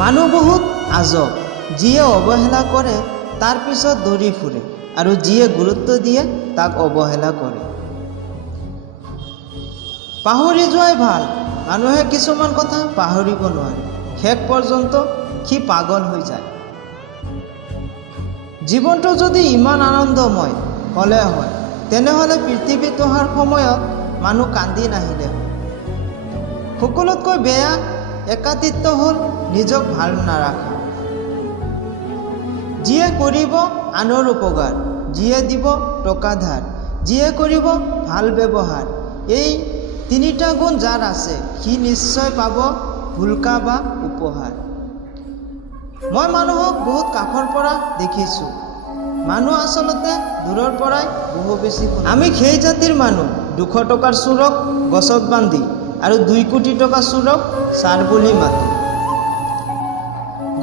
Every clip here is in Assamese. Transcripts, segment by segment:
মানুহ বহুত আজব, যিয়ে অৱহেলা কৰে তাৰ পিছত দৌৰি ফুৰে আৰু যিয়ে গুৰুত্ব দিয়ে তাক অৱহেলা কৰে। পাহৰি যোৱাই ভাল। মানুহে কিছুমান কথা পাহৰিব নোৱাৰে, শেষ পৰ্যন্ত সি পাগল হৈ যায়। জীৱনটো যদি ইমান আনন্দময় হ'লে হয়, তেনেহ'লে পৃথিৱীত অহাৰ সময়ত মানুহ কান্দি নাহিলে হয়। সকলোতকৈ বেয়া একাকিত্ব হ'ল নিজক ভাল নাৰাখা। যিয়ে কৰিব আনৰ উপকাৰ, যিয়ে দিব টকা ধাৰ, যিয়ে কৰিব ভাল ব্যৱহাৰ, এই তিনিটা গুণ যাৰ আছে সি নিশ্চয় পাব ভুলকা বা উপহাৰ। মই মানুহক বহুত কাষৰ পৰা দেখিছোঁ, মানুহ আচলতে দূৰৰ পৰাই বহু বেছি। আমি সেই জাতিৰ মানুহ 200 টকাৰ চোৰক গছত বান্ধি আৰু 2 কোটি টকা চোৰক ছাৰ বুলি মাতো।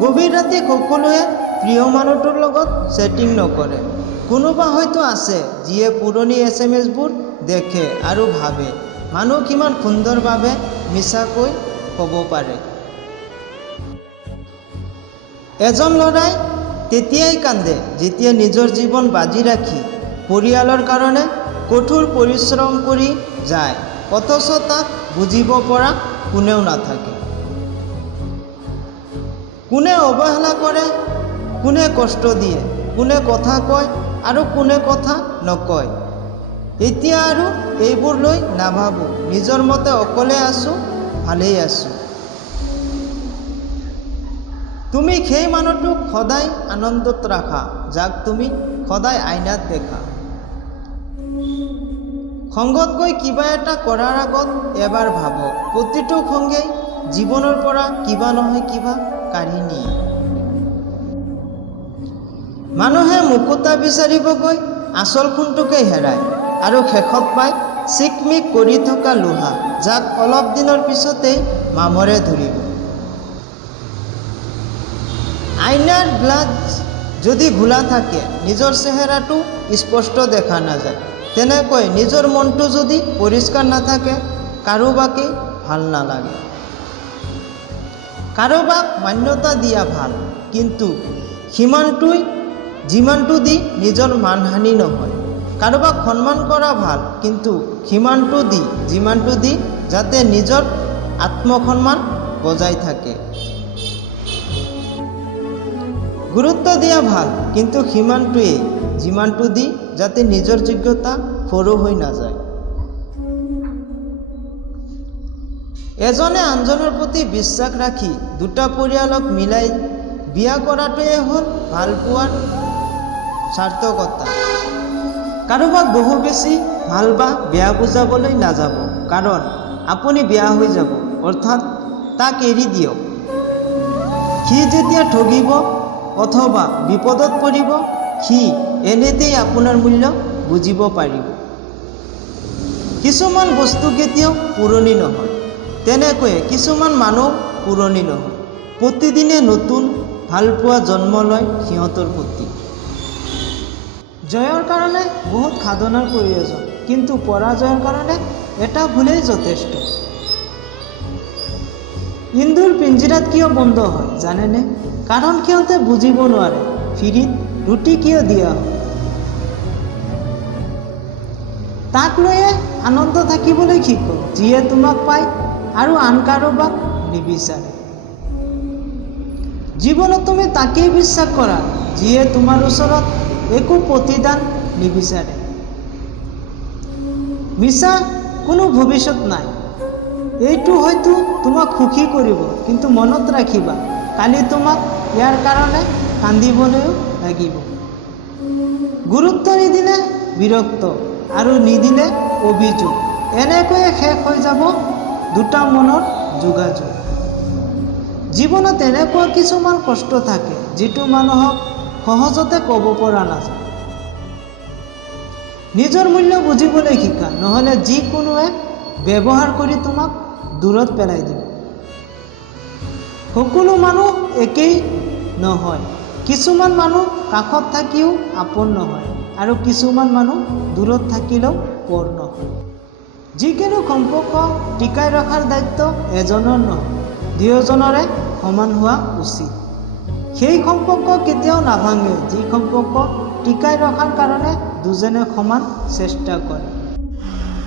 গভীৰ ৰাতি সকলোৱে প্ৰিয় মানুহটোৰ লগত চেটিং নকৰে। কোনোবা হয়তো আছে যিয়ে পুৰণি SMS-বোৰ দেখে আৰু ভাবে মানুহ কিমান সুন্দৰভাৱে মিছাকৈ ক'ব পাৰে। এজন ল'ৰাই তেতিয়াই কান্দে যেতিয়া নিজৰ জীৱন বাজি ৰাখি পৰিয়ালৰ কাৰণে কঠোৰ পৰিশ্ৰম কৰি যায়, অথচ তাক বুজিব পৰা কোনেও নাথাকে। কোনে অৱহেলা কৰে, কোনে কষ্ট দিয়ে, কোনে কথা কয় আৰু কোনে কথা নকয়। এতিয়া আৰু এইবোৰ লৈ নাভাবোঁ, নিজৰ মতে অকলে আছোঁ, ভালেই আছোঁ। তুমি সেই মানুহটোক সদায় আনন্দত ৰাখা যাক তুমি সদায় আইনাত দেখা। সংগত গৈ কিবা এটা কৰাৰ আগত এবাৰ ভাবক, প্ৰতিটো সংগেই জীৱনৰ পৰা কিবা নহয় কিবা কাঢ়ি নিয়ে। মানুহে মুকুতা বিচাৰিব গৈ আচল সোণটোকে হেৰায় আৰু শেষত পায় চিকমিক কৰি থকা লোহা, যাক অলপ দিনৰ পিছতেই মামৰে ধৰিব। আইনাৰ গ্লাছ যদি খোলা থাকে নিজৰ চেহেৰাটো স্পষ্ট দেখা নাযায়, তেনেকৈ নিজৰ মনটো যদি পৰিষ্কাৰ নাথাকে কাৰোবাকেই ভাল নালাগে। কাৰোবাক মান্যতা দিয়া ভাল, কিন্তু যিমানটো দি নিজৰ মানহানি নহয়। কাৰোবাক সন্মান কৰা ভাল, কিন্তু যিমানটো দি যাতে নিজৰ আত্মসন্মান বজাই থাকে। গুৰুত্ব দিয়া ভাল, কিন্তু যিমানটো দি যাতে নিজৰ যোগ্যতা সৰু হৈ নাযায়। এজনে আনজনৰ প্ৰতি বিশ্বাস ৰাখি দুটা পৰিয়ালক মিলাই বিয়া কৰাটোৱে হ'ল ভালপোৱাৰ সাৰ্থকতা। কাৰোবাক বহু বেছি ভাল বা বেয়া বুজাবলৈ নাযাব, কাৰণ আপুনি বেয়া হৈ যাব, অৰ্থাৎ তাক এৰি দিয়ক। সি যেতিয়া ঠগিব অথবা বিপদত পৰিব, সি এনেতেই আপোনাৰ মূল্য বুজিব পাৰিব। কিছুমান বস্তু কেতিয়াও পুৰণি নহয়, তেনেকৈয়ে কিছুমান মানুহ পুৰণি নহয়। প্ৰতিদিনে নতুন ভালপোৱা জন্ম লয় সিহঁতৰ প্ৰতি। জয়ৰ কাৰণে বহুত সাধনাৰ প্ৰয়োজন, কিন্তু পৰাজয়ৰ কাৰণে এটা ভুলেই যথেষ্ট। ইন্দুৰ পিঞ্জিৰাত কিয় বন্ধ হয় জানেনে? কাৰণ সিহঁতে বুজিব নোৱাৰে ফিৰিত ৰুটি কিয় দিয়া হয়। তাক লৈয়ে আনন্দ থাকিবলৈ শিকক, যিয়ে তোমাক পায় আৰু আন কাৰোবাক নিবিচাৰে। জীৱনত তুমি তাকেই বিশ্বাস কৰা যিয়ে তোমাৰ ওচৰত একো প্ৰতিদান নিবিচাৰে। মিছা কোনো ভৱিষ্যত নাই। এইটো হয়তো তোমাক সুখী কৰিব, কিন্তু মনত ৰাখিবা কালি তোমাক ইয়াৰ কাৰণে কান্দিবলৈও লাগিব। গুৰুত্ব নিদিলে বিৰক্ত আৰু নিদিলে অভিযোগ, এনেকৈয়ে শেষ হৈ যাব দুটা মনৰ যোগাযোগ। জীৱনত এনেকুৱা কিছুমান কষ্ট থাকে যিটো মানুহক সহজতে ক'ব পৰা নাযায়। নিজৰ মূল্য বুজিবলৈ শিকা, নহ'লে যিকোনোৱে ব্যৱহাৰ কৰি তোমাক দূৰত পেলাই দিব। সকলো মানুহ একেই নহয়। কিছুমান মানুহ কাষত থাকিও আপোন নহয় আৰু কিছুমান মানুহ দূৰত থাকিলেও পৰ নহয়। যিকোনো সম্পৰ্ক টিকাই ৰখাৰ দায়িত্ব এজনৰ নহয়, দুয়োজনৰে সমান হোৱা উচিত। সেই সম্পৰ্ক কেতিয়াও নাভাঙে যি সম্পৰ্ক টিকাই ৰখাৰ কাৰণে দুজনে সমান চেষ্টা কৰে।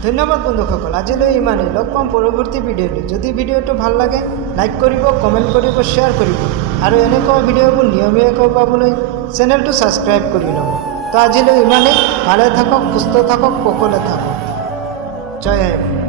ধন্যবাদ বন্ধুসকল, আজিলৈ ইমানেই। লগ পাম পৰৱৰ্তী ভিডিঅ'লৈ। যদি ভিডিঅ'টো ভাল লাগে লাইক কৰিব, কমেণ্ট কৰিব, শ্বেয়াৰ কৰিব আৰু এনেকুৱা ভিডিঅ'বোৰ নিয়মীয়াকৈ পাবলৈ চেনেলটো ছাবস্ক্ৰাইব কৰি ল'ব। তো আজিলৈ ইমানেই। ভালে থাকক, সুস্থ থাকক, সকলোৱে থাকক। জয় আই।